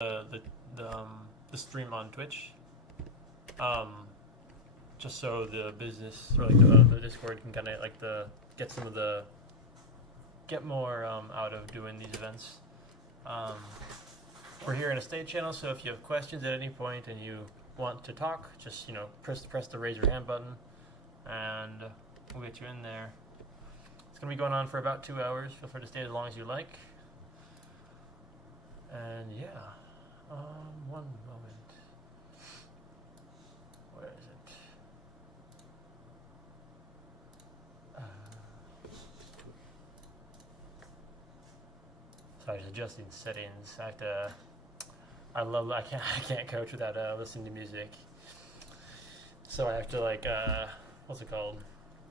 the stream on Twitch, um, just so the business or like the Discord can kind of like get some of the get more out of doing these events. We're here in a state channel, so if you have questions at any point and you want to talk, just press the raise your hand button, and we'll get you in there. It's gonna be going on for about 2 hours. Feel free to stay as long as you like. And yeah, one moment. Where is it? Sorry, just adjusting settings. I can't coach without listening to music. So I have to what's it called?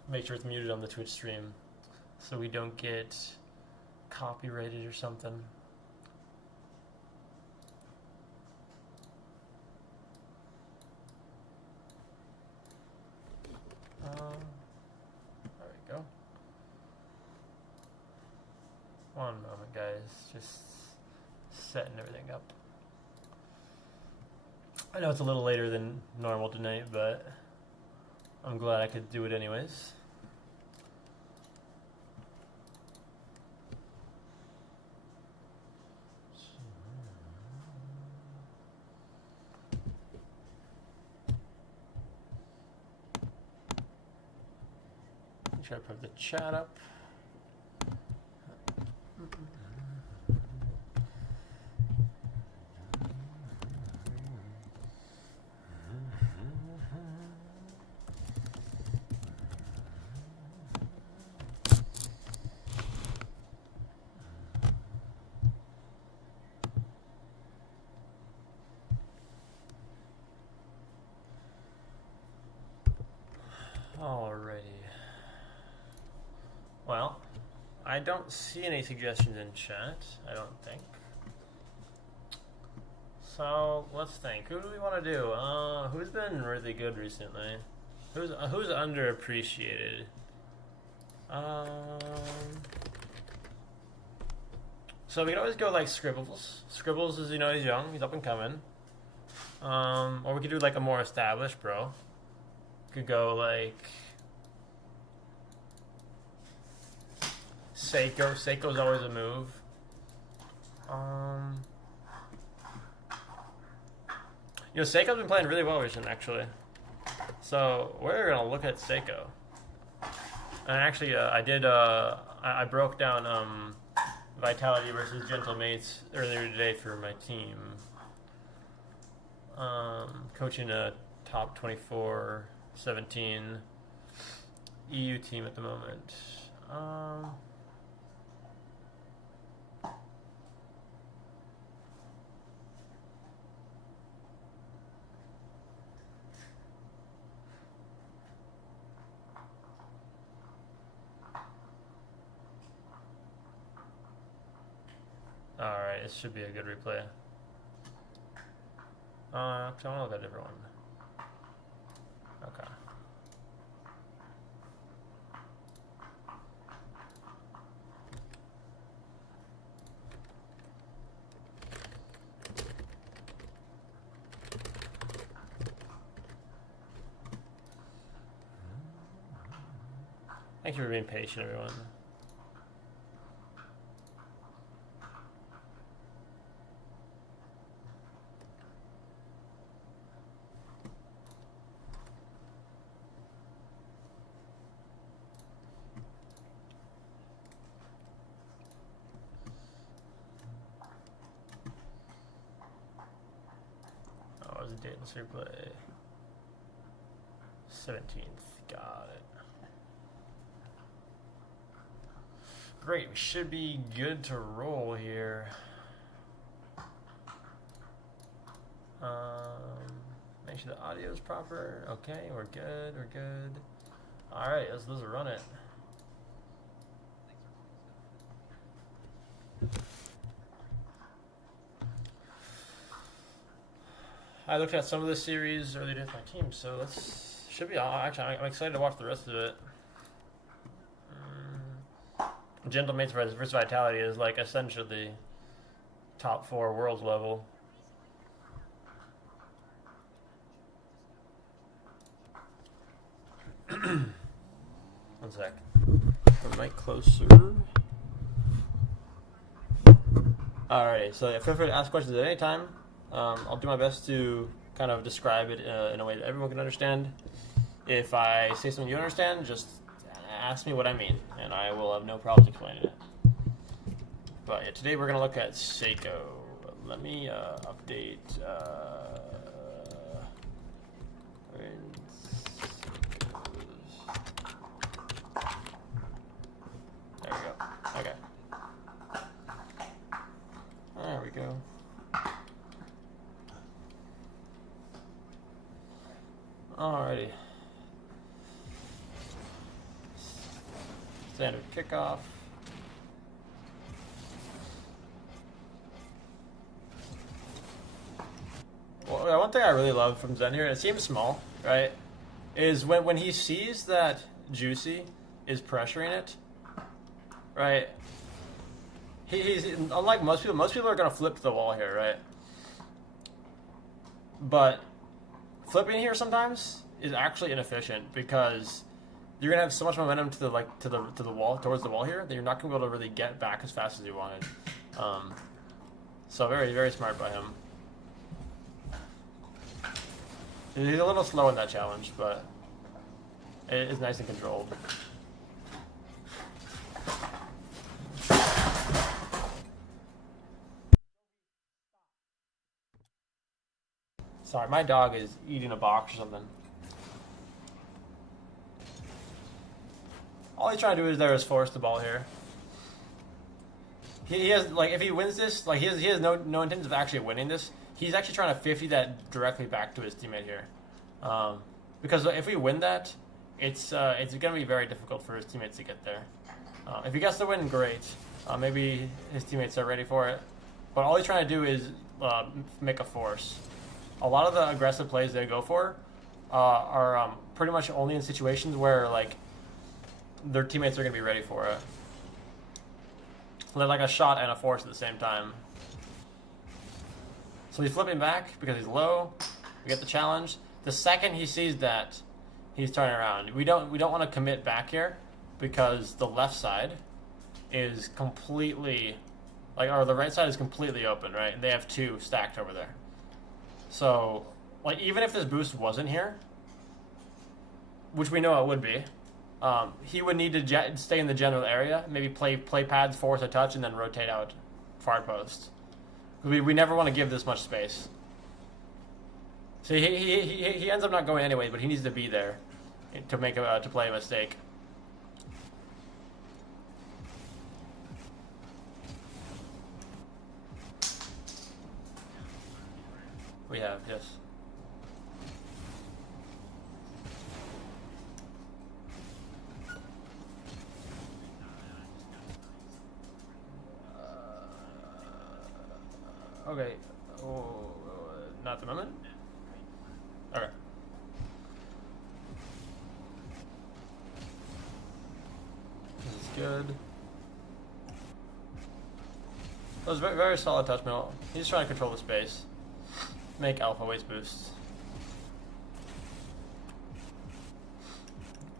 Make sure it's muted on the Twitch stream, so we don't get copyrighted or something. There we go. One moment, guys. Just setting everything up. I know it's a little later than normal tonight, but I'm glad I could do it anyways. Try to put the chat up. Alrighty. Well, I don't see any suggestions in chat, I don't think. So let's think. Who do we want to do? Who's been really good recently? Who's underappreciated? So we can always go like Scribbles. Scribbles is, he's young, he's up and coming. Or we could do like a more established bro. Could go like Seiko. Seiko's always a move. Seiko's been playing really well recently, actually. So we're gonna look at Seiko. And actually, I broke down Vitality versus Gentle Mates earlier today for my team. Coaching a top 24-17 EU team at the moment. Alright, this should be a good replay. Actually, I want to look at a different one. Okay. Thank you for being patient, everyone. Let's replay. 17th, got it. Great, we should be good to roll here. Make sure the audio is proper. Okay, we're good, we're good. Alright, let's run it. I looked at some of the series earlier with my team, so should be actually. I'm excited to watch the rest of it. Gentle Mates versus Vitality is like essentially top 4 worlds level. One sec. Put the mic closer. Alrighty, so yeah, feel free to ask questions at any time. I'll do my best to kind of describe it in a way that everyone can understand. If I say something you understand, just ask me what I mean, and I will have no problems explaining it. But yeah, today we're going to look at Seiko. Let me update. There we go. Okay. There we go. Alrighty. Standard kickoff. Well, one thing I really love from Zen here, it seems small, right, is when he sees that Juicy is pressuring it, right, he's unlike most people are going to flip to the wall here, right, but flipping here sometimes is actually inefficient because you're going to have so much momentum to the wall, towards the wall here, that you're not going to be able to really get back as fast as you wanted. So very, very smart by him. He's a little slow in that challenge, but it is nice and controlled. Sorry, my dog is eating a box or something. All he's trying to do is force the ball here. He has, like, if he wins this, like, he has no intention of actually winning this. He's actually trying to 50 that directly back to his teammate here. Because if we win that, it's going to be very difficult for his teammates to get there. If he gets the win, great. Maybe his teammates are ready for it. But all he's trying to do is make a force. A lot of the aggressive plays they go for are pretty much only in situations where, like, their teammates are going to be ready for it. Like a shot and a force at the same time. So he's flipping back because he's low. We get the challenge. The second he sees that, he's turning around. We don't want to commit back here because the left side is completely, like, or the right side is completely open, right? And they have two stacked over there. So, like, even if this boost wasn't here, which we know it would be, he would need to stay in the general area, maybe play pads, force a touch, and then rotate out far post. We never want to give this much space. So he ends up not going anyway, but he needs to be there to play a mistake. We have, yes. Okay. Oh, not at the moment. Okay. This is good. That was very, very solid touch mill. He's trying to control the space. Make alpha waste boosts.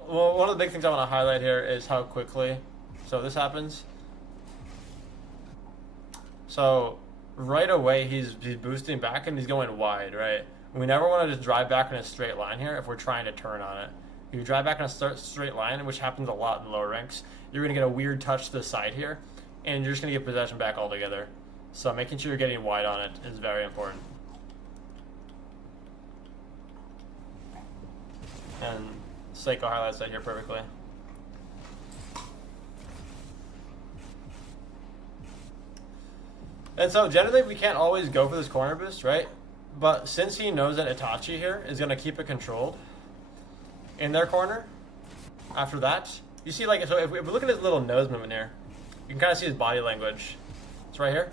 Well, one of the big things I want to highlight here is how quickly. So this happens. So right away he's boosting back and he's going wide, right? We never want to just drive back in a straight line here if we're trying to turn on it. If you drive back in a straight line, which happens a lot in lower ranks, you're going to get a weird touch to the side here, and you're just going to get possession back altogether. So making sure you're getting wide on it is very important. And Seiko highlights that here perfectly. And so generally we can't always go for this corner boost, right? But since he knows that Itachi here is going to keep it controlled in their corner, after that, you see, like, so if we look at his little nose movement here, you can kind of see his body language. It's right here.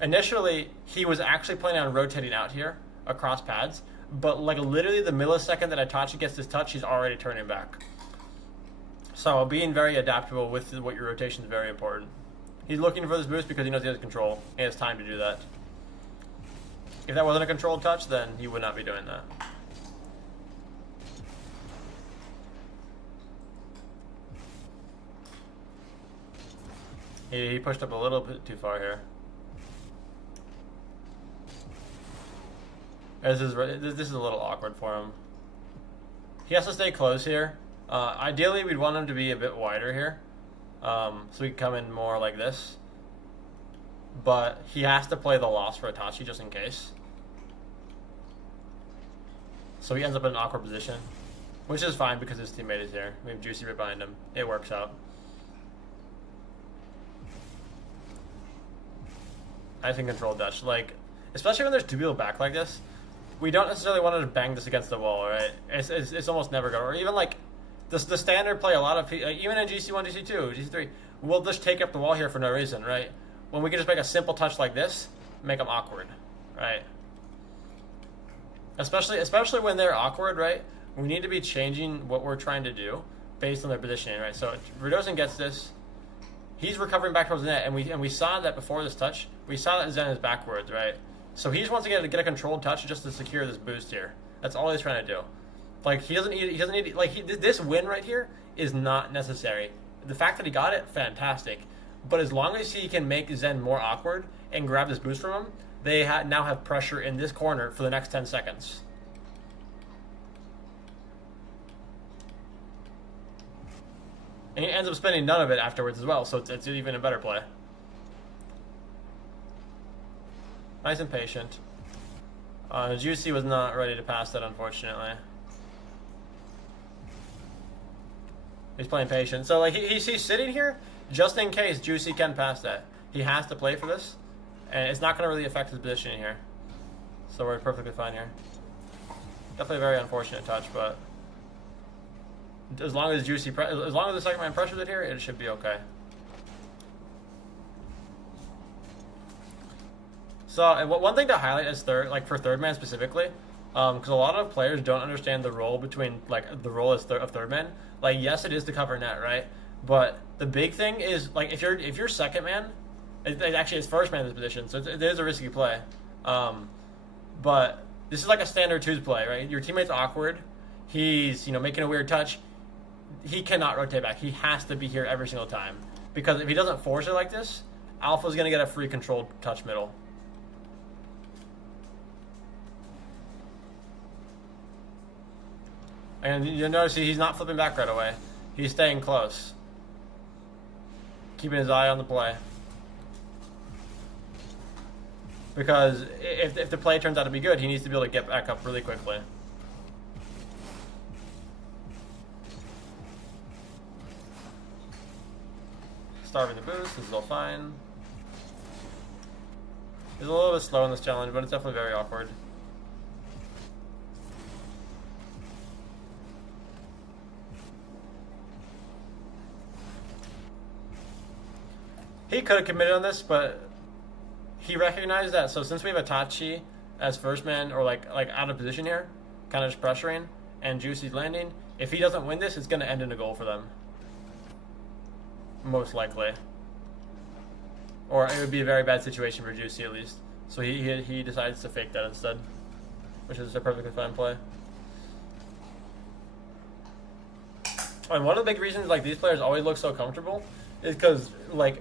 Initially, he was actually planning on rotating out here across pads, but like literally the millisecond that Itachi gets this touch, he's already turning back. So being very adaptable with what your rotation is very important. He's looking for this boost because he knows he has control. He has time to do that. If that wasn't a controlled touch, then he would not be doing that. He pushed up a little bit too far here. This is a little awkward for him. He has to stay close here. Ideally, we'd want him to be a bit wider here, so we can come in more like this. But he has to play the loss for Itachi just in case. So he ends up in an awkward position, which is fine because his teammate is here. We have Juicy right behind him. It works out. Nice and controlled Dutch. Like, especially when there's two people back like this, we don't necessarily want to bang this against the wall, right? It's almost never going. Or even like the standard play, a lot of people, even in GC1, GC2, GC3, we'll just take up the wall here for no reason, right? When we can just make a simple touch like this, make them awkward, right? Especially when they're awkward, right? We need to be changing what we're trying to do based on their positioning, right? So Radosin gets this. He's recovering back towards the net, and we saw that before this touch. We saw that Zen is backwards, right? So he just wants to get a controlled touch just to secure this boost here. That's all he's trying to do. Like he doesn't need like this win right here is not necessary. The fact that he got it, fantastic. But as long as he can make Zen more awkward and grab this boost from him, they now have pressure in this corner for the next 10 seconds. And he ends up spending none of it afterwards as well, so it's even a better play. Nice and patient. Juicy was not ready to pass that, unfortunately. He's playing patient. So like he's sitting here just in case Juicy can pass that. He has to play for this, and it's not going to really affect his position here. So we're perfectly fine here. Definitely a very unfortunate touch, but as long as Juicy, as long as the second man pressures it here, it should be okay. So, and one thing to highlight as for third man specifically, because a lot of players don't understand the role between the role of third man. Like, yes, it is to cover net, right? But the big thing is like if you're second man, actually it's first man in this position, so it is a risky play. But this is like a standard twos play, right? Your teammate's awkward. He's making a weird touch. He cannot rotate back. He has to be here every single time because if he doesn't force it like this, Alpha's gonna get a free controlled touch middle. And you'll notice he's not flipping back right away. He's staying close. Keeping his eye on the play. Because if the play turns out to be good, he needs to be able to get back up really quickly. Starving the boost. This is all fine. He's a little bit slow in this challenge, but it's definitely very awkward. He could have committed on this, but he recognized that. So since we have Itachi as first man or like out of position here, kind of just pressuring, and Juicy's landing, if he doesn't win this, it's going to end in a goal for them. Most likely. Or it would be a very bad situation for Juicy at least. So he decides to fake that instead, which is a perfectly fine play. And one of the big reasons like these players always look so comfortable is because like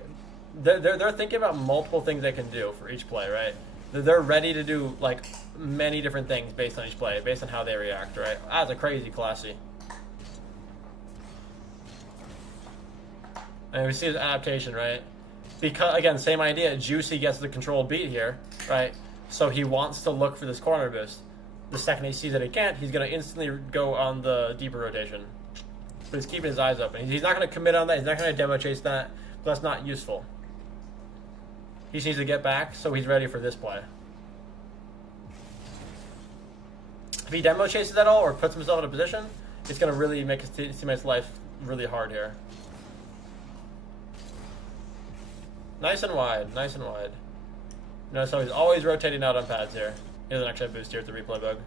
they're thinking about multiple things they can do for each play, right? They're ready to do like many different things based on each play, based on how they react, right? That's a crazy classy. And we see his adaptation, right? Because again, same idea. Juicy gets the controlled beat here, right? So he wants to look for this corner boost. The second he sees that he can't, he's going to instantly go on the deeper rotation. But he's keeping his eyes open. He's not going to commit on that. He's not going to demo chase that. That's not useful. He just needs to get back so he's ready for this play. If he demo chases at all or puts himself in a position, it's going to really make his teammate's life really hard here. Nice and wide, nice and wide. Notice how he's always rotating out on pads here. He doesn't actually have boost here with the replay bug.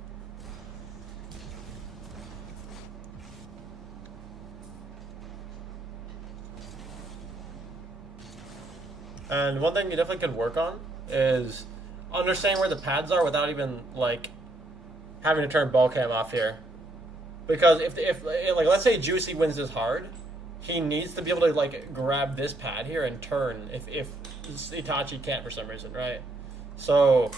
And one thing you definitely could work on is understanding where the pads are without even like having to turn ball cam off here. Because if like let's say Juicy wins this hard, he needs to be able to like grab this pad here and turn if Itachi can't for some reason, right? So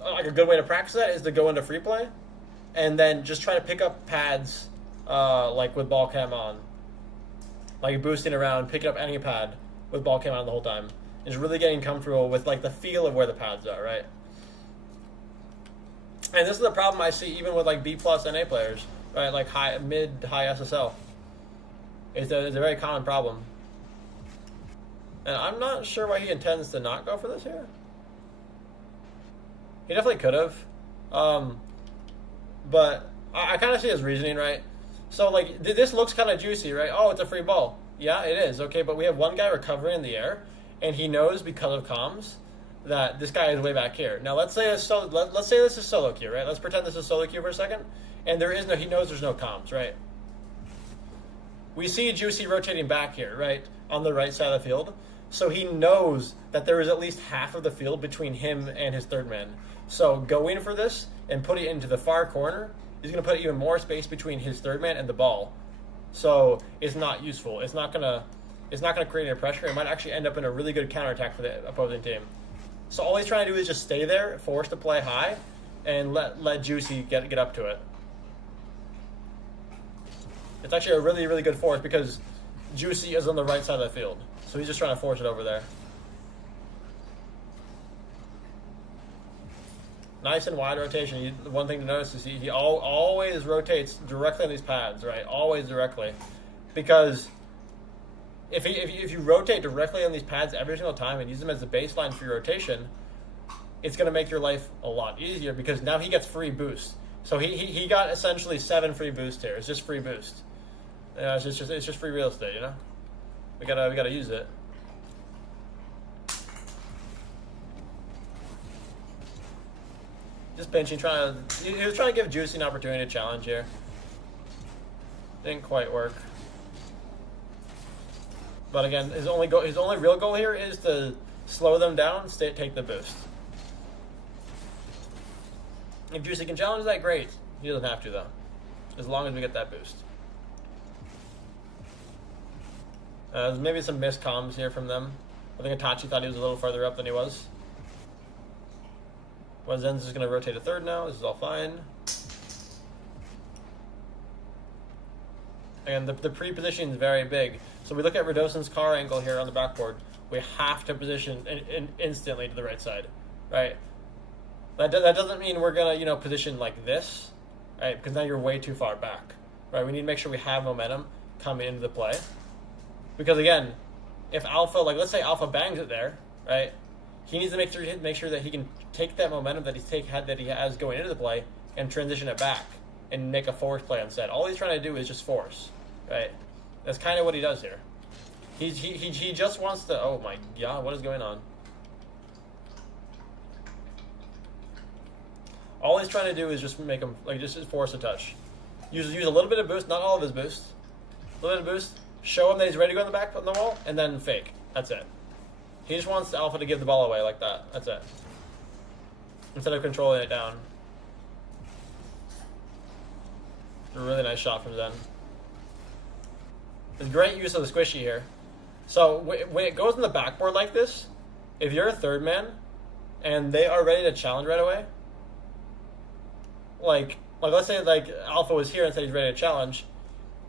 like a good way to practice that is to go into free play and then just try to pick up pads like with ball cam on, like boosting around, picking up any pad with ball cam on the whole time. Is really getting comfortable with like the feel of where the pads are, right? And this is the problem I see even with like B+ NA players, right? Like mid high SSL. It's a very common problem. And I'm not sure why he intends to not go for this here. He definitely could have. But I kind of see his reasoning, right? So like this looks kind of juicy, right? Oh, it's a free ball. Yeah, it is. Okay, but we have one guy recovering in the air, and he knows because of comms that this guy is way back here. Now let's say let's say this is solo queue, right? Let's pretend this is solo queue for a second, and he knows there's no comms, right? We see Juicy rotating back here, right, on the right side of the field. So he knows that there is at least half of the field between him and his third man. So going for this and putting it into the far corner is going to put even more space between his third man and the ball. So it's not useful. It's not gonna create any pressure. It might actually end up in a really good counterattack for the opposing team. So all he's trying to do is just stay there, force to play high, and let Juicy get up to it. It's actually a really, really good force because Juicy is on the right side of the field. So he's just trying to force it over there. Nice and wide rotation. The one thing to notice is he always rotates directly on these pads, right? Always directly. Because if you rotate directly on these pads every single time and use them as the baseline for your rotation, it's going to make your life a lot easier because now he gets free boost. So he got essentially 7 free boosts here. It's just free boost. It's just free real estate, you know? We gotta use it. Just pinching, he was trying to give Juicy an opportunity to challenge here. Didn't quite work. But again, his only real goal here is to slow them down, take the boost. If Juicy can challenge that, great. He doesn't have to though, as long as we get that boost. There's maybe some missed comms here from them. I think Itachi thought he was a little farther up than he was. Zen's just going to rotate a third now. This is all fine. Again, the pre-position is very big. So we look at Radosin's car angle here on the backboard. We have to position instantly to the right side, right? That doesn't mean we're going to, position like this, right? Because now you're way too far back, right? We need to make sure we have momentum coming into the play. Because again, if Alpha, like let's say Alpha bangs it there, right? He needs to make sure that he can take that momentum that he has going into the play and transition it back and make a force play instead. All he's trying to do is just force, right? That's kind of what he does here. He just wants to. Oh my God, what is going on? All he's trying to do is just make him just force a touch. Use a little bit of boost, not all of his boost. A little bit of boost. Show him that he's ready to go on the back on the wall, and then fake. That's it. He just wants Alpha to give the ball away like that. That's it. Instead of controlling it down. A really nice shot from Zen. There's great use of the squishy here. So when it goes in the backboard like this, if you're a third man and they are ready to challenge right away, like let's say Alpha was here and said he's ready to challenge,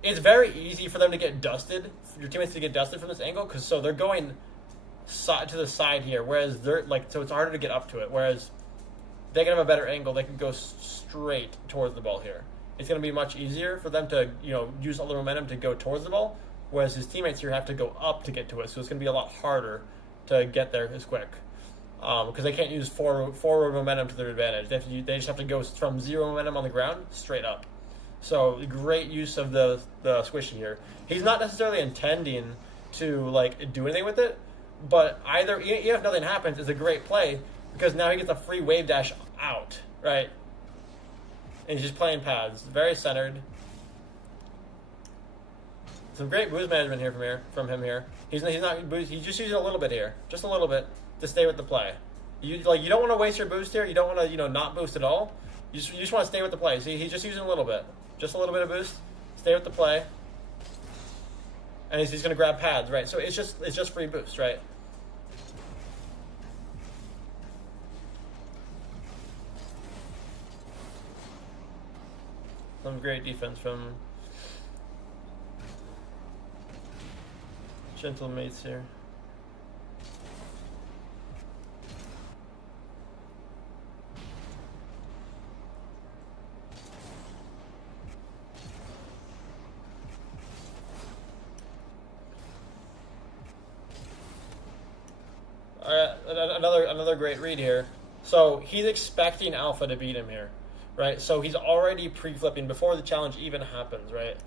it's very easy for them to get dusted, for your teammates to get dusted from this angle, because so they're going to the side here, whereas so it's harder to get up to it, whereas they can have a better angle, they can go straight towards the ball here. It's going to be much easier for them to use all the momentum to go towards the ball, whereas his teammates here have to go up to get to it, so it's going to be a lot harder to get there as quick, because they can't use forward momentum to their advantage. They just have to go from zero momentum on the ground straight up. So great use of the squishy here. He's not necessarily intending to do anything with it, but even if nothing happens, it's a great play because now he gets a free wave dash out, right? And he's just playing pads, very centered. Some great boost management here from him here. He's just using a little bit here, just a little bit to stay with the play. You don't want to waste your boost here. You don't want to not boost at all. You just want to stay with the play. See, he's just using a little bit. Just a little bit of boost. Stay with the play. and he's going to grab pads, right? So it's just free boost, right? Some great defense from gentle mates here. Another great read here. So he's expecting Alpha to beat him here, right? So he's already pre-flipping before the challenge even happens, right?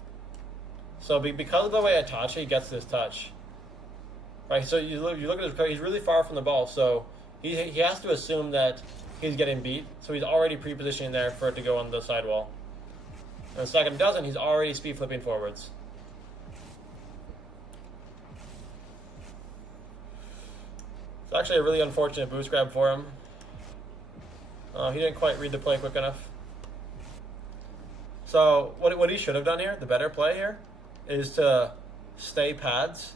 So because of the way Itachi gets this touch, right? So you look at his card, he's really far from the ball, so he has to assume that he's getting beat. So he's already pre-positioning there for it to go on the sidewall. And the second it doesn't, he's already speed flipping forwards. It's actually a really unfortunate boost grab for him. He didn't quite read the play quick enough. So what he should have done here, the better play here, is to stay pads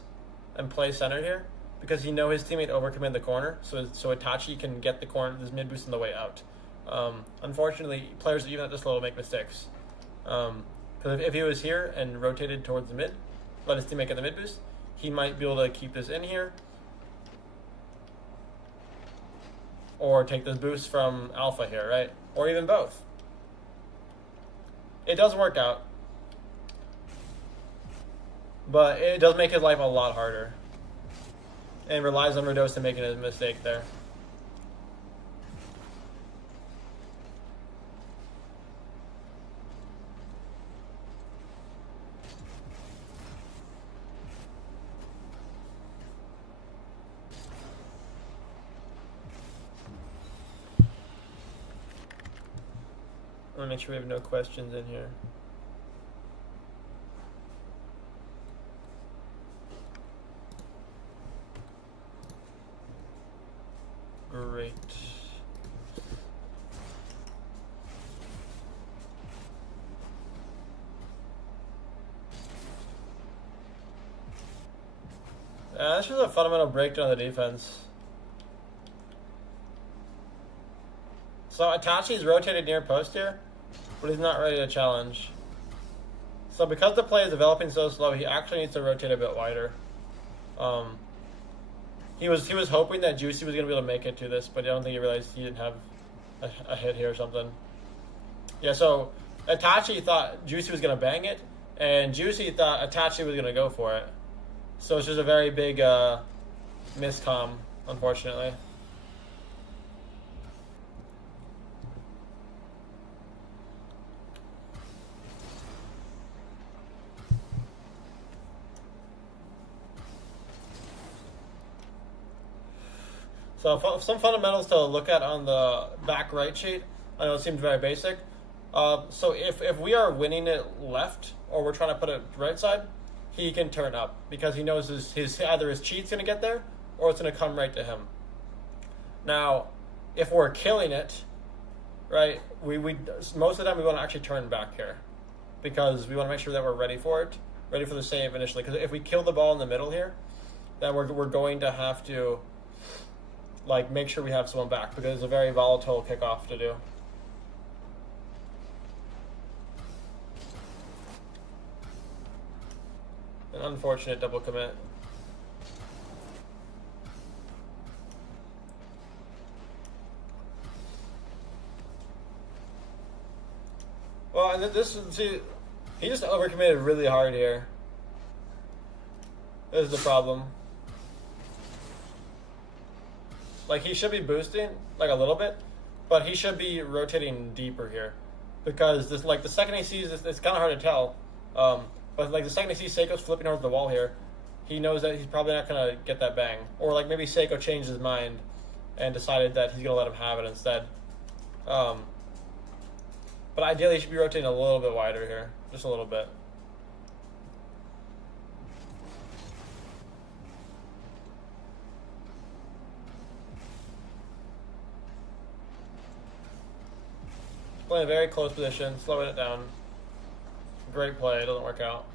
and play center here, because he knows his teammate overcommitted the corner, so Itachi can get the corner, this mid boost on the way out. Unfortunately, players even at this level make mistakes. Because if he was here and rotated towards the mid, let his teammate get the mid boost, he might be able to keep this in here, or take this boost from Alpha here, right? Or even both. It does work out, but it does make his life a lot harder, and relies on Radosa making a mistake there. I want to make sure we have no questions in here. Great. This was a fundamental breakdown of the defense. So Itachi's rotated near post here, but he's not ready to challenge. So because the play is developing so slow, he actually needs to rotate a bit wider. He was hoping that Juicy was going to be able to make it to this, but I don't think he realized he didn't have a hit here or something. Yeah, so Itachi thought Juicy was going to bang it, and Juicy thought Itachi was going to go for it. So it's just a very big miscomm, unfortunately. So some fundamentals to look at on the back right sheet. I know it seems very basic. So if we are winning it left, or we're trying to put it right side, he can turn up, because he knows his either his cheat's going to get there, or it's going to come right to him. Now, if we're killing it, right, we most of the time we want to actually turn back here, because we want to make sure that we're ready for it, ready for the save initially. Because if we kill the ball in the middle here, then we're going to have to make sure we have someone back, because it's a very volatile kickoff to do. An unfortunate double commit. Well, and he just overcommitted really hard here. This is the problem. He should be boosting, a little bit, but he should be rotating deeper here. Because, this, the second he sees this, it's kind of hard to tell. But, the second he sees Seiko's flipping towards the wall here, he knows that he's probably not going to get that bang. Or, maybe Seiko changed his mind and decided that he's going to let him have it instead. But ideally, he should be rotating a little bit wider here. Just a little bit. Playing a very close position, slowing it down. Great play, it doesn't work out.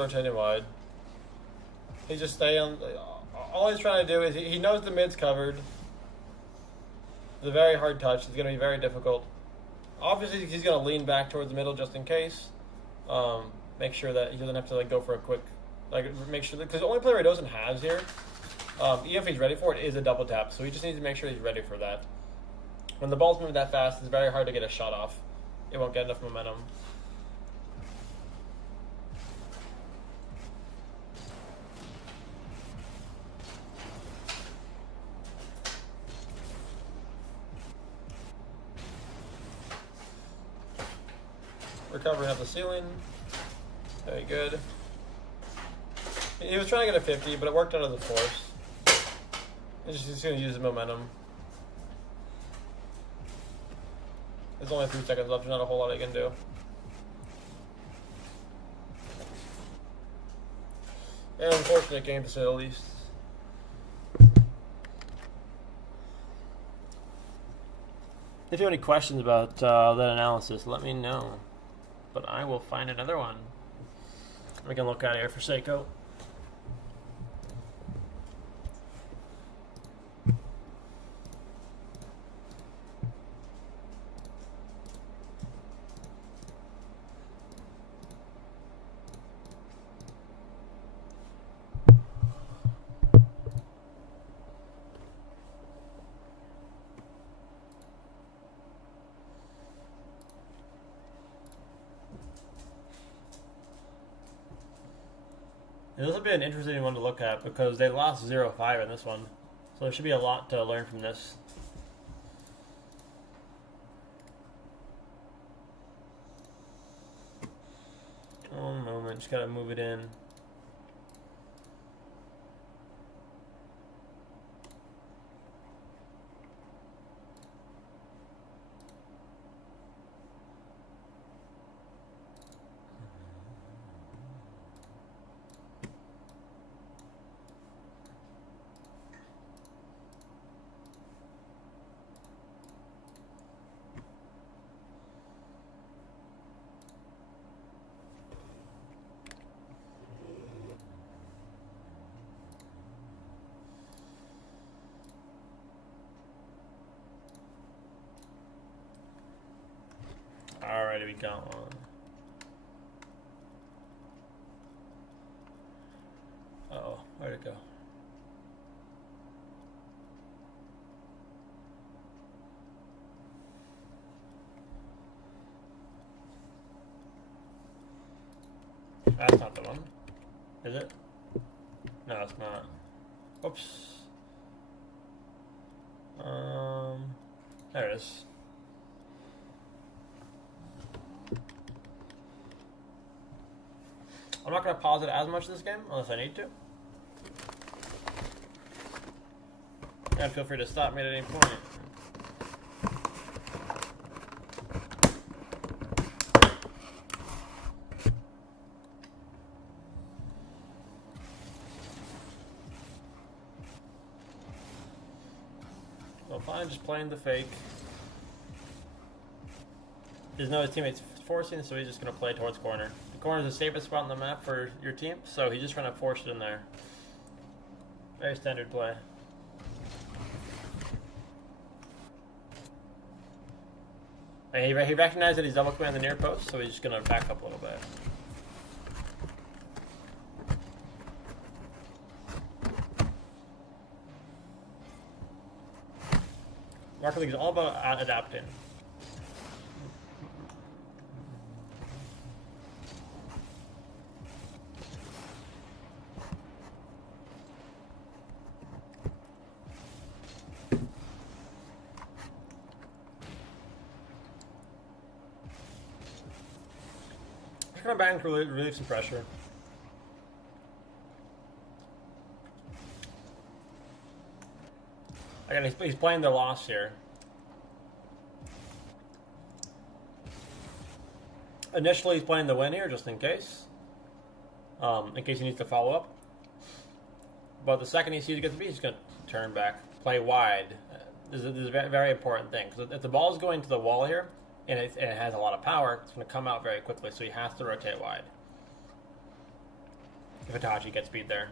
rotating wide. He's just staying. All he's trying to do is he knows the mid's covered. It's a very hard touch. It's going to be very difficult. Obviously, he's going to lean back towards the middle just in case. Make sure that he doesn't have to like go for a quick, make sure that, because the only player he doesn't have here, even if he's ready for it, is a double tap. So he just needs to make sure he's ready for that. When the ball's moving that fast, it's very hard to get a shot off. It won't get enough momentum. Recovering up the ceiling. Very good. He was trying to get a 50, but it worked out of the force. He's just going to use the momentum. There's only 3 seconds left. There's not a whole lot he can do. An unfortunate game, to say the least. If you have any questions about that analysis, let me know. But I will find another one. We can look at here for Seiko. This will be an interesting one to look at because they lost 0-5 in this one. So there should be a lot to learn from this. One moment, just gotta move it in. Alrighty, we got one. Uh-oh, where'd it go? That's not the one. Is it? No, it's not. Oops. There it is. I'm not going to pause it as much this game, unless I need to. And feel free to stop me at any point. Well, fine, just playing the fake. There's no his teammates forcing, so he's just going to play towards corner. The corner is the safest spot on the map for your team, so he's just trying to force it in there. Very standard play. And he recognized that he's double command the near post, so he's just going to back up a little bit. Rocket League is all about adapting. Just gonna bang to relieve some pressure. Again, he's playing the loss here. Initially, he's playing the win here, just in case he needs to follow up. But the second he sees it get the beat, he's going to turn back, play wide. This is a very, very important thing. Because if the ball is going to the wall here, and it has a lot of power, it's going to come out very quickly, so he has to rotate wide. if Itachi gets beat there.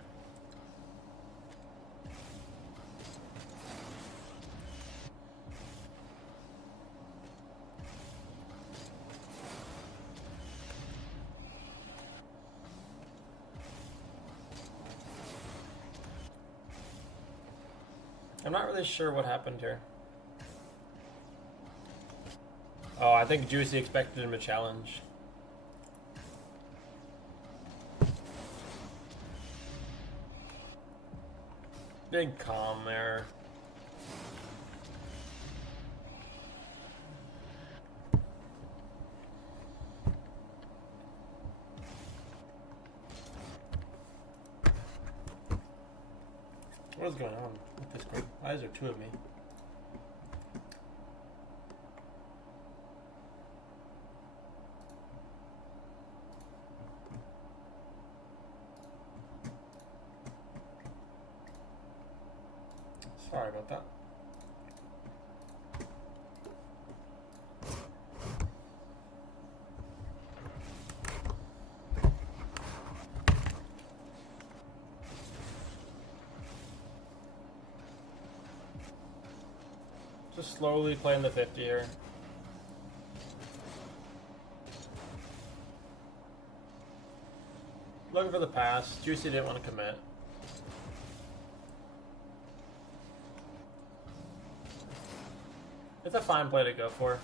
I'm not really sure what happened here. Oh, I think Juicy expected him to challenge. Big calm there. What is going on with this group? Why is there two of me? Sorry about that. Just slowly playing the 50 here. Looking for the pass. Juicy didn't want to commit. It's a fine play to go for.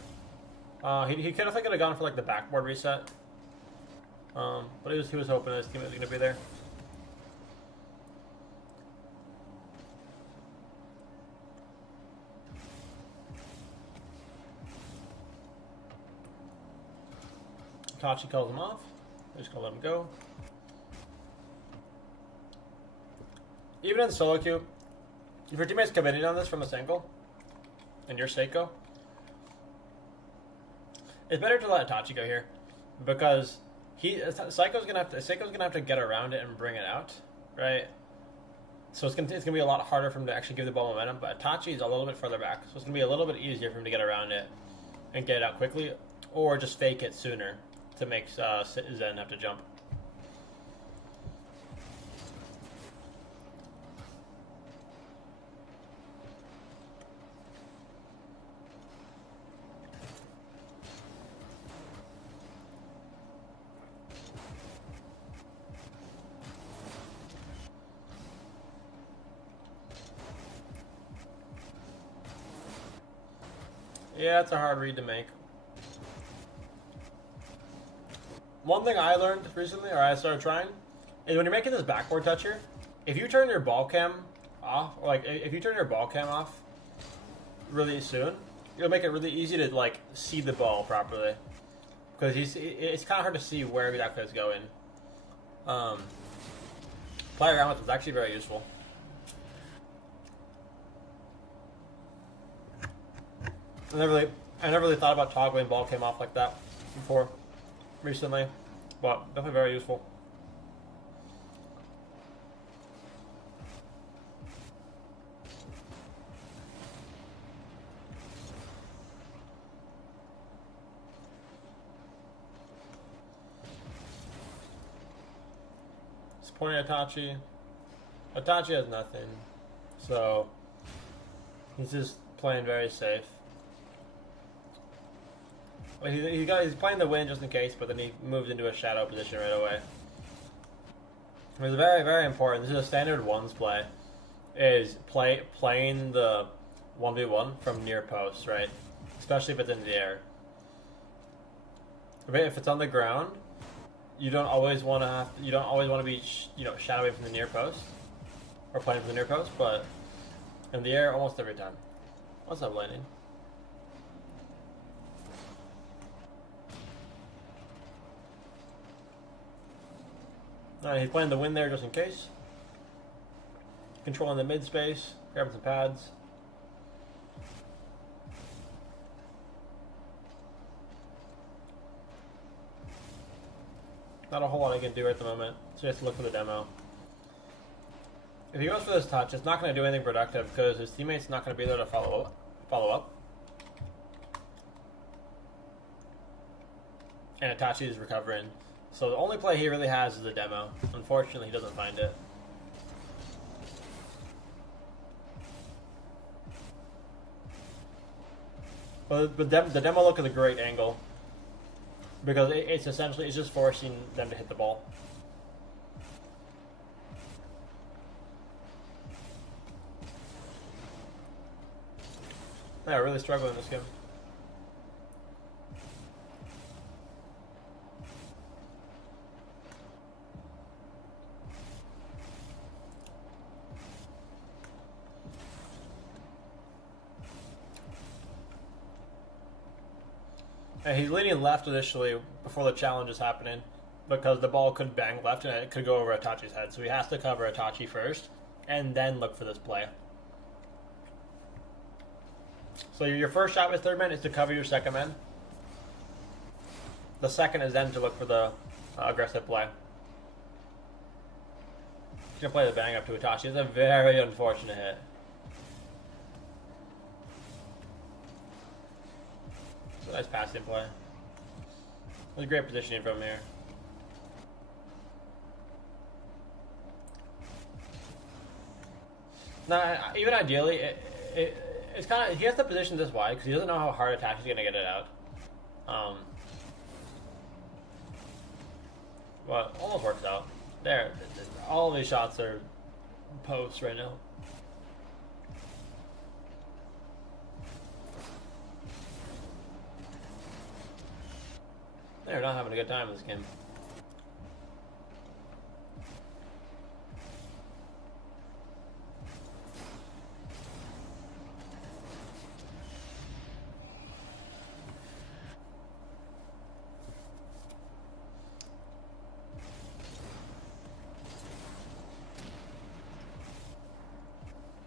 He could have gone for like the backboard reset. But he was hoping his teammate was going to be there. Itachi calls him off. They're just going to let him go. Even in solo queue, if your teammate's committing on this from this angle, and you're Seiko, it's better to let Itachi go here, because Seiko's gonna have to get around it and bring it out, right? So it's gonna be a lot harder for him to actually give the ball momentum. But Itachi is a little bit further back, so it's gonna be a little bit easier for him to get around it and get it out quickly, or just fake it sooner to make Zen have to jump. Yeah, it's a hard read to make. One thing I learned recently, or I started trying, is when you're making this backboard touch here, if you turn your ball cam off, if you turn your ball cam off really soon, it'll make it really easy to like see the ball properly, because it's kind of hard to see where exactly it's going. Playing around with it is actually very useful. I never really thought about toggling ball cam off like that before recently, but definitely very useful. Just pointing at Itachi. Itachi has nothing, so he's just playing very safe. He's playing the win just in case, but then he moves into a shadow position right away. It's very, very important. This is a standard ones play. Is playing the 1v1 from near post, right? Especially if it's in the air. If it's on the ground, you don't always want to be shadowing from the near post or playing from the near post, but in the air almost every time. What's up, Lightning? Alright, he's playing the win there just in case. Controlling the mid space, grabbing some pads. Not a whole lot I can do at the moment, so he has to look for the demo. If he goes for this touch, it's not going to do anything productive because his teammate's not going to be there to follow up. And Itachi is recovering. So the only play he really has is the demo. Unfortunately, he doesn't find it. But the demo look is a great angle. Because it's essentially, it's just forcing them to hit the ball. Yeah, really struggling in this game. And he's leaning left initially before the challenge is happening because the ball could bang left and it could go over Itachi's head. So he has to cover Itachi first and then look for this play. So your first shot with third man is to cover your second man. The second is then to look for the aggressive play. He's going to play the bang up to Itachi. It's a very unfortunate hit. It's a nice passing play. It was a great positioning from here. Now, even ideally, it's kind of, he has to position this wide because he doesn't know how hard Itachi's going to get it out. But almost works out. There, all of these shots are posts right now. They're not having a good time in this game.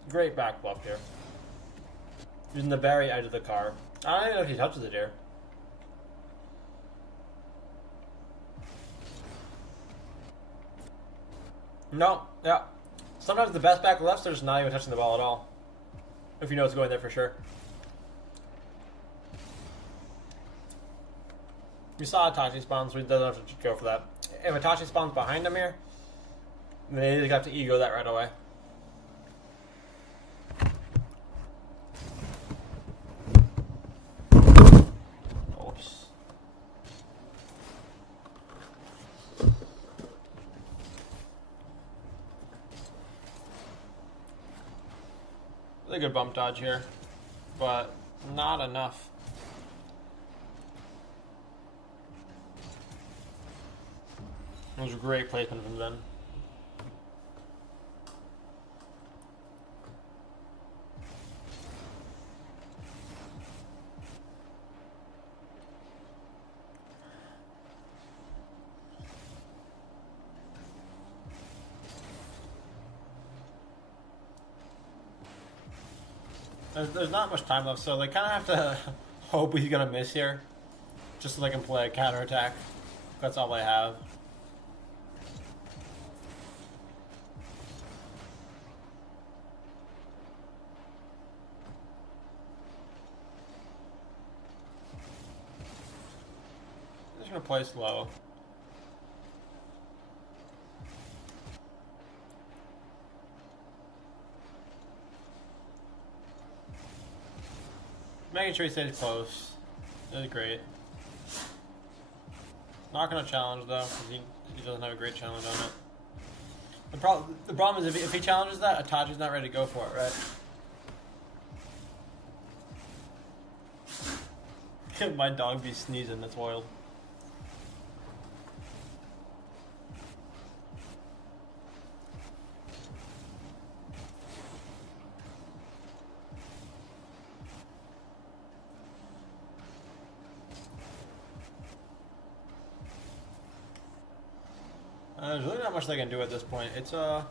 Great back bluff here. Using the very edge of the car. I don't even know if he touches it here. No, yeah. Sometimes the best back lefts are just not even touching the ball at all. If you know it's going there for sure. We saw Itachi spawn, so he doesn't have to go for that. If Itachi spawns behind him here, then they just have to ego that right away. Really good bump dodge here, but not enough. It was a great placement from them. There's not much time left, so they kind of have to hope he's going to miss here, just so they can play a counterattack. That's all they have. I'm just going to play slow. Making sure he stays close. That is great. Not going to challenge though, because he doesn't have a great challenge on it. The problem is if he challenges that, Itachi's not ready to go for it, right? My dog be sneezing, that's wild. There's really not much they can do at this point. It's a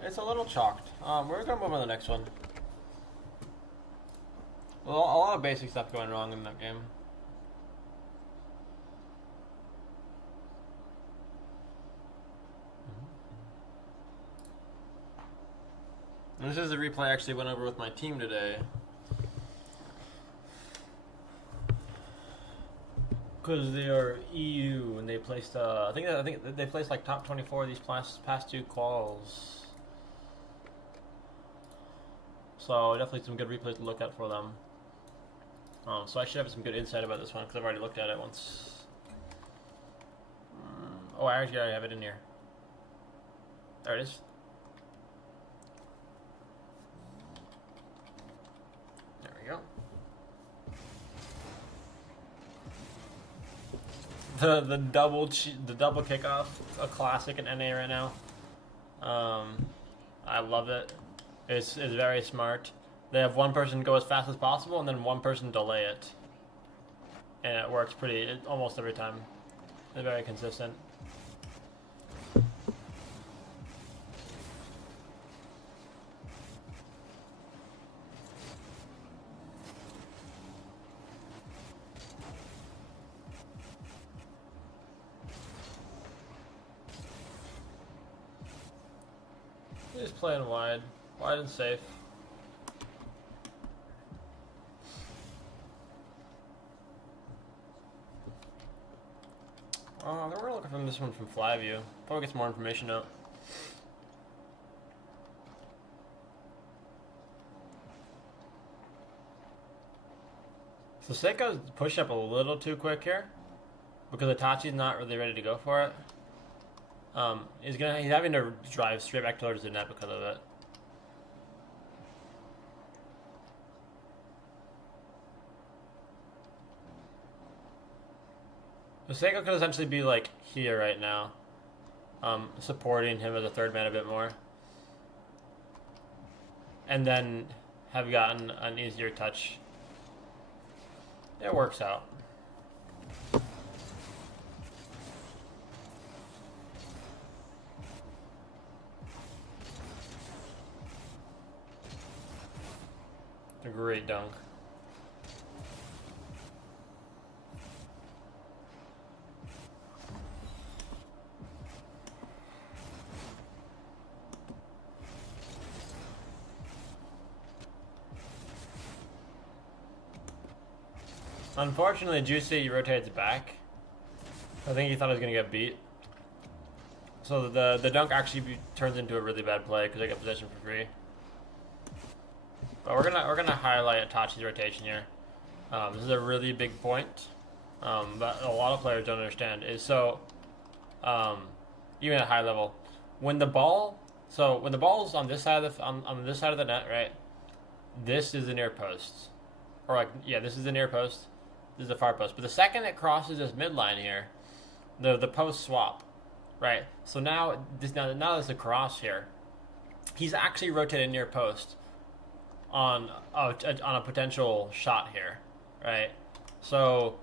little chalked. We're gonna move on to the next one. Well, a lot of basic stuff going wrong in that game. And this is the replay I actually went over with my team today. Because they are EU and they placed. I think they placed like top 24 these past two quals. So definitely some good replays to look at for them. So I should have some good insight about this one because I've already looked at it once. Oh, I actually already have it in here. There it is. There we go. The double kickoff, a classic in NA right now. I love it. It's very smart. They have one person go as fast as possible and then one person delay it, and it works almost every time. They're very consistent. He's playing wide and safe. We're looking from this one from Flyview. Probably get some more information out. So Seiko's pushed up a little too quick here because Itachi's not really ready to go for it. He's having to drive straight back towards the net because of it. So Seiko could essentially be like here right now, supporting him as a third man a bit more, and then have gotten an easier touch. It works out. A great dunk. Unfortunately, Juicy rotates back. I think he thought he was going to get beat. So the dunk actually turns into a really bad play because I get possession for free. But we're gonna highlight Itachi's rotation here. This is a really big point, but a lot of players don't understand. Is so, even at high level, when the ball's on this side of on this side of the net, right? This is the near post, or like this is the near post. This is the far post. But the second it crosses this midline here, the posts swap, right? So now there's a cross here. He's actually rotated near post on a potential shot here, right? So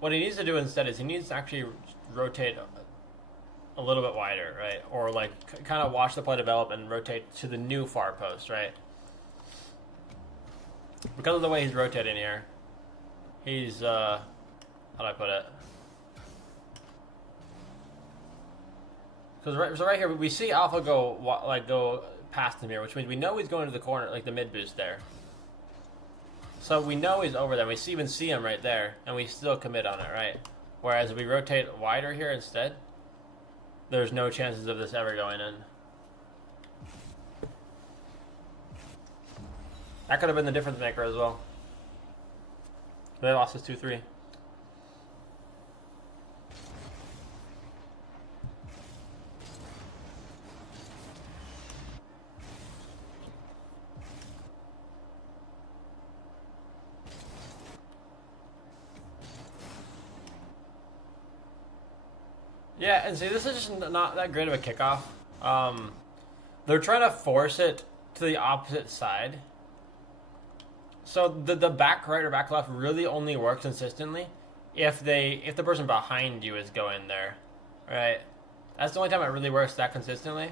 what he needs to do instead is he needs to actually rotate a little bit wider, right? Or like kind of watch the play develop and rotate to the new far post, right? Because of the way he's rotating here, he's how do I put it? Because right here we see Alpha go past him here, which means we know he's going to the corner, like the mid boost there. So we know he's over there. We even see him right there, and we still commit on it, right? Whereas if we rotate wider here instead, there's no chances of this ever going in. That could have been the difference maker as well. They lost his 2-3. Yeah, and see, this is just not that great of a kickoff. They're trying to force it to the opposite side. So the back right or back left really only works consistently if the person behind you is going there, right? That's the only time it really works that consistently.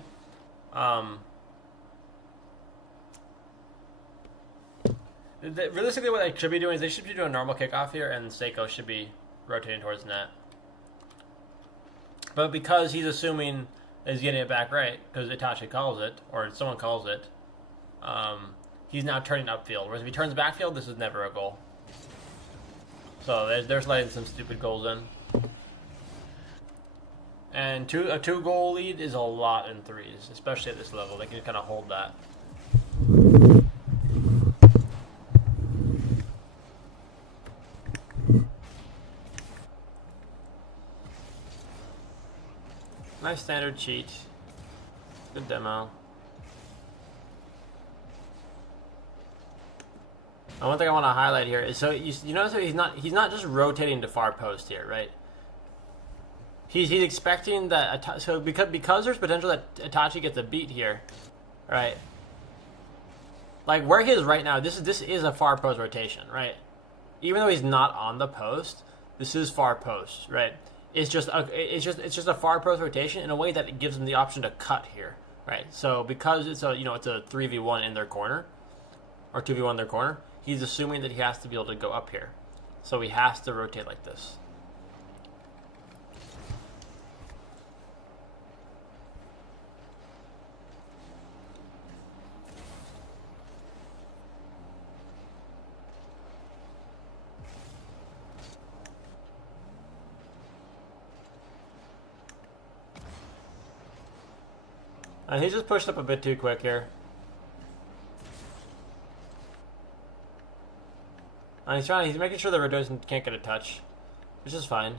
Realistically, what they should be doing is they should be doing a normal kickoff here, and Seiko should be rotating towards the net. But because he's assuming that he's getting it back right, because Itachi calls it, or someone calls it, he's now turning upfield. Whereas if he turns backfield, this is never a goal. So they're letting some stupid goals in. And a 2-goal lead is a lot in threes, especially at this level. They can kind of hold that. Nice standard cheat. Good demo. And one thing I want to highlight here is, so you notice that he's not just rotating to far post here, right? He's expecting that, so because there's potential that Itachi gets a beat here, right? Like where he is right now, this is a far post rotation, right? Even though he's not on the post, this is far post, right? It's just a far post rotation in a way that it gives him the option to cut here, right? So because it's a 3v1 in their corner, or 2v1 in their corner, he's assuming that he has to be able to go up here, so he has to rotate like this. And he just pushed up a bit too quick here. And he's making sure that Rodon can't get a touch, which is fine.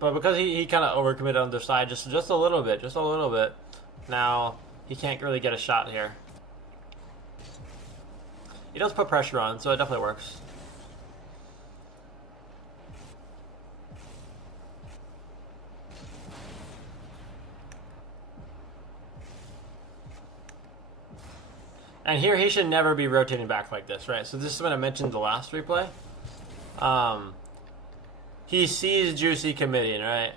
But because he kind of overcommitted on their side just a little bit, now he can't really get a shot here. He does put pressure on, so it definitely works. And here he should never be rotating back like this, right? So this is what I mentioned in the last replay. He sees Juicy committing, right?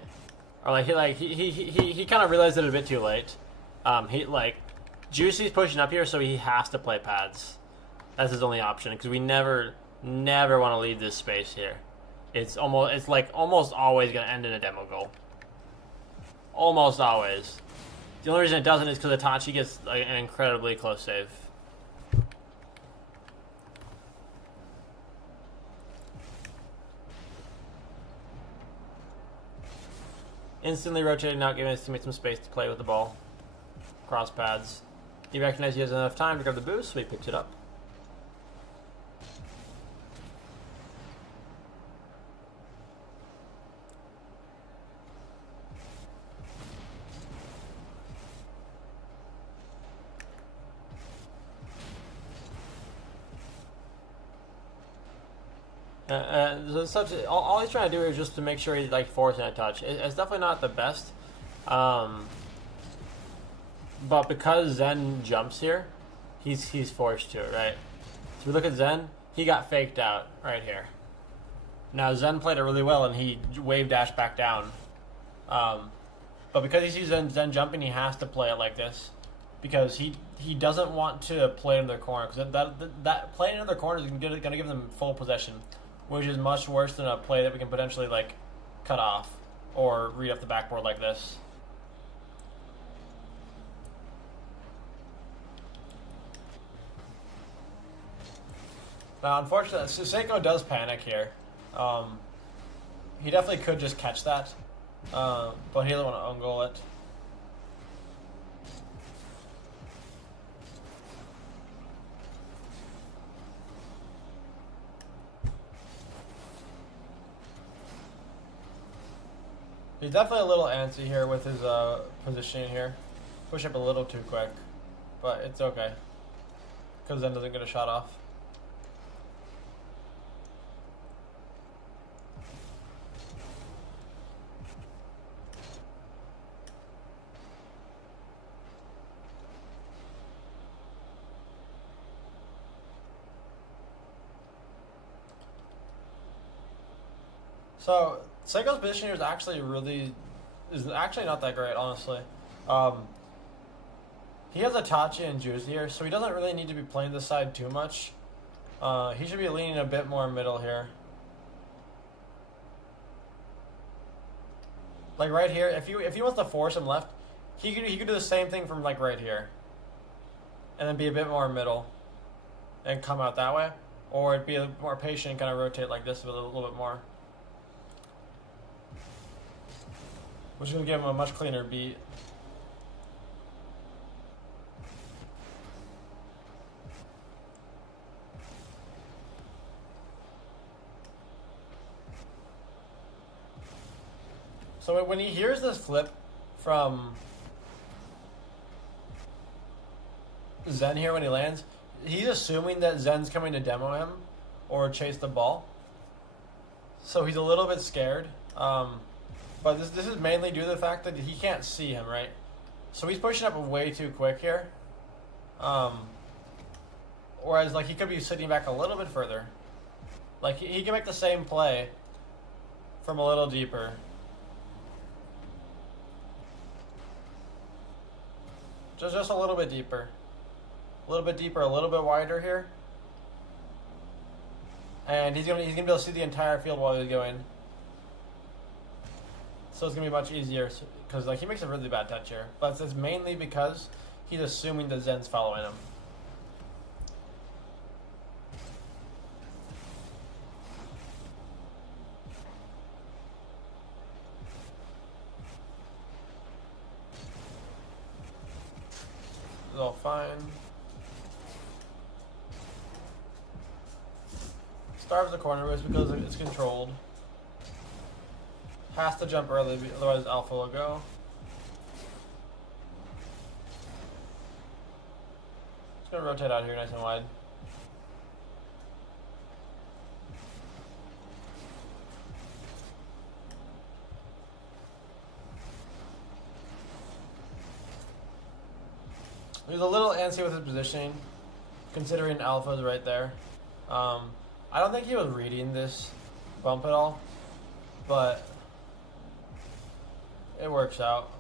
Or he kind of realized it a bit too late. Juicy's pushing up here, so he has to play pads. That's his only option, because we never want to leave this space here. It's almost always gonna end in a demo goal. Almost always. The only reason it doesn't is because Itachi gets an incredibly close save. Instantly rotating out, giving his teammates some space to play with the ball. Cross pads. He recognized he has enough time to grab the boost, so he picks it up. All he's trying to do is just to make sure he's forcing a touch. It's definitely not the best, but because Zen jumps here, he's forced to, right? So we look at Zen, he got faked out right here. Now Zen played it really well and he wave dash back down, but because he sees Zen jumping, he has to play it like this because he doesn't want to play in their corner, because that playing in their corner is going to give them full possession, which is much worse than a play that we can potentially cut off or read off the backboard like this. Now, unfortunately, Seiko does panic here. He definitely could just catch that, but he doesn't want to own goal it. He's definitely a little antsy here with his positioning here. Push up a little too quick, but it's okay, because then doesn't get a shot off. So Seiko's position here is actually not that great, honestly. He has Itachi and Juice here, so he doesn't really need to be playing this side too much. He should be leaning a bit more middle here. Like right here, if he wants to force him left, he could do the same thing from right here, and then be a bit more middle, and come out that way. Or it'd be a bit more patient and kind of rotate like this with a little bit more. Which is going to give him a much cleaner beat. So when he hears this flip from Zen here when he lands, he's assuming that Zen's coming to demo him or chase the ball. So he's a little bit scared. But this is mainly due to the fact that he can't see him, right? So he's pushing up way too quick here. Whereas like he could be sitting back a little bit further. Like he can make the same play from a little deeper. Just a little bit deeper. A little bit deeper, a little bit wider here. And he's gonna be able to see the entire field while he's going. So it's gonna be much easier because like he makes a really bad touch here. But it's mainly because he's assuming that Zen's following him. It's all fine. Starves the corner boost because it's controlled. Has to jump early, otherwise Alpha will go. Just gonna rotate out here nice and wide. He's a little antsy with his positioning, considering Alpha's right there. I don't think he was reading this bump at all, but it works out.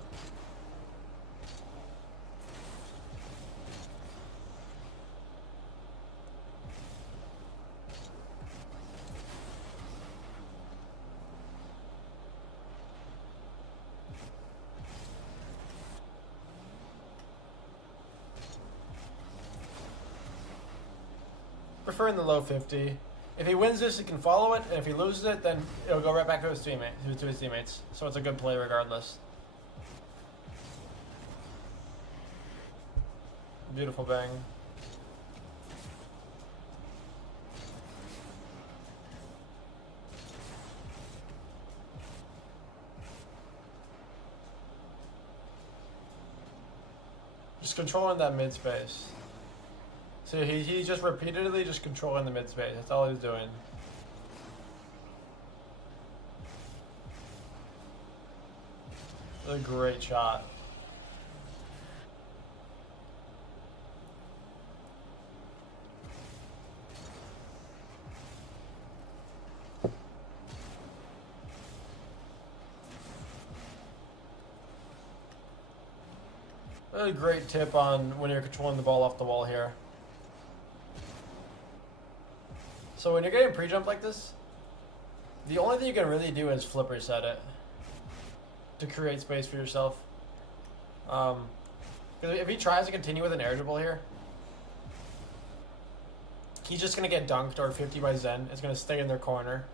Preferring the low 50. If he wins this, he can follow it, and if he loses it, then it'll go right back to his teammates. So it's a good play regardless. Beautiful bang. Just controlling that mid space. So he's just repeatedly just controlling the mid space. That's all he's doing. A great shot. A great tip on when you're controlling the ball off the wall here. So when you're getting pre-jump like this, the only thing you can really do is flip reset it to create space for yourself. Because if he tries to continue with an air dribble here, he's just going to get dunked or 50 by Zen. It's going to stay in their corner.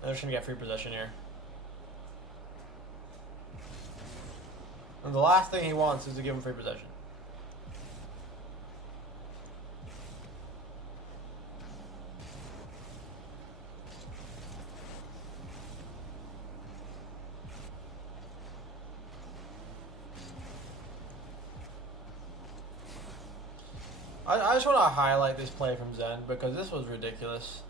And they're just going to get free possession here. And the last thing he wants is to give him free possession. I just want to highlight this play from Zen because this was ridiculous.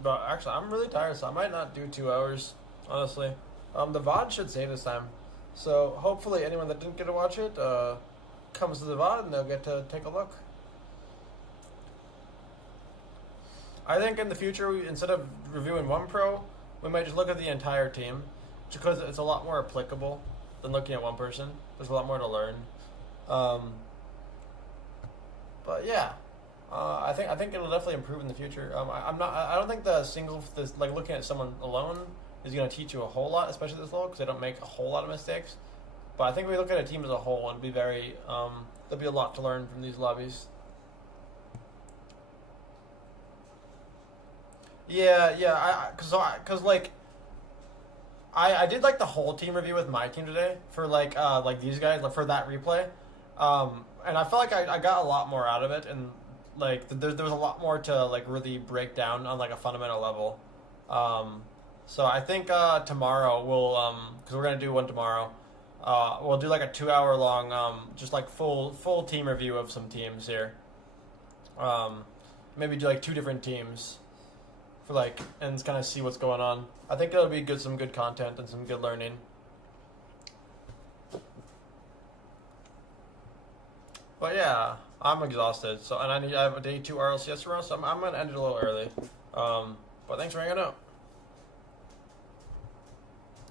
But actually, I'm really tired, so I might not do 2 hours, honestly. The VOD should save this time. So hopefully anyone that didn't get to watch it comes to the VOD and they'll get to take a look. I think in the future, instead of reviewing one pro, we might just look at the entire team, just because it's a lot more applicable than looking at one person. There's a lot more to learn. But yeah, I think it'll definitely improve in the future. I don't think like looking at someone alone is going to teach you a whole lot, especially this level, because they don't make a whole lot of mistakes. But I think if we look at a team as a whole, it'd be there'll be a lot to learn from these lobbies. Yeah, cause like I did like the whole team review with my team today for like these guys for that replay, and I felt like I got a lot more out of it, and like there was a lot more to like really break down on like a fundamental level. So I think tomorrow we'll because we're gonna do one tomorrow. We'll do like a 2 hour long just like full team review of some teams here. Maybe do like 2 different teams. For like, and kind of see what's going on. I think it'll be some good content and some good learning. But yeah, I'm exhausted. So, and I have a day 2 RLCS tomorrow, so I'm gonna end it a little early. But thanks for hanging out.